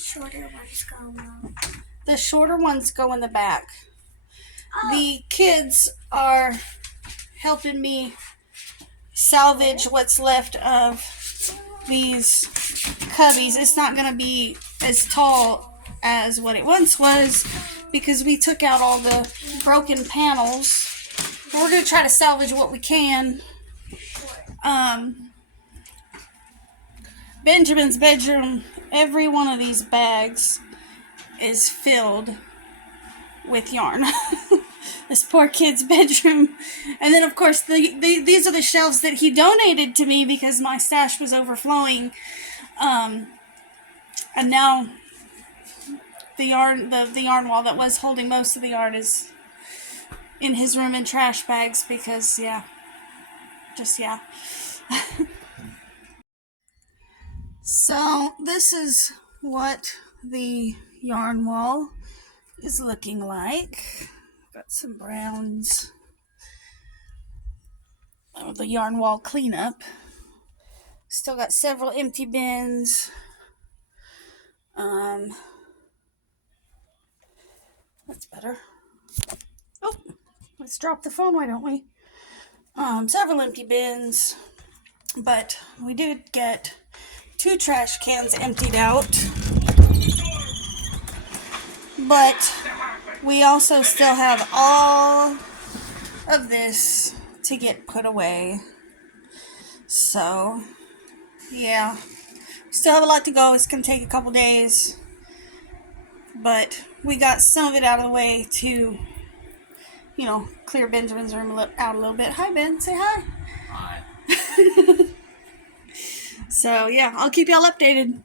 shorter ones go now? The shorter ones go in the back. Oh. The kids are helping me salvage what's left of these cubbies. It's not going to be as tall as what it once was because we took out all the broken panels. We're going to try to salvage what we can. Benjamin's bedroom, every one of these bags is filled with yarn. This poor kid's bedroom. And then, of course, these are the shelves that he donated to me because my stash was overflowing. And now the yarn wall that was holding most of the yarn is in his room in trash bags because, yeah. So, this is what the yarn wall is looking like. Got some browns. Oh, the yarn wall cleanup. Still got several empty bins. That's better. Oh, let's drop the phone, why don't we? Several empty bins. But we did get 2 trash cans emptied out. But we also still have all of this to get put away. So, yeah. Still have a lot to go. It's going to take a couple days. But we got some of it out of the way to, clear Benjamin's room out a little bit. Hi, Ben. Say hi. Hi. So, yeah, I'll keep y'all updated.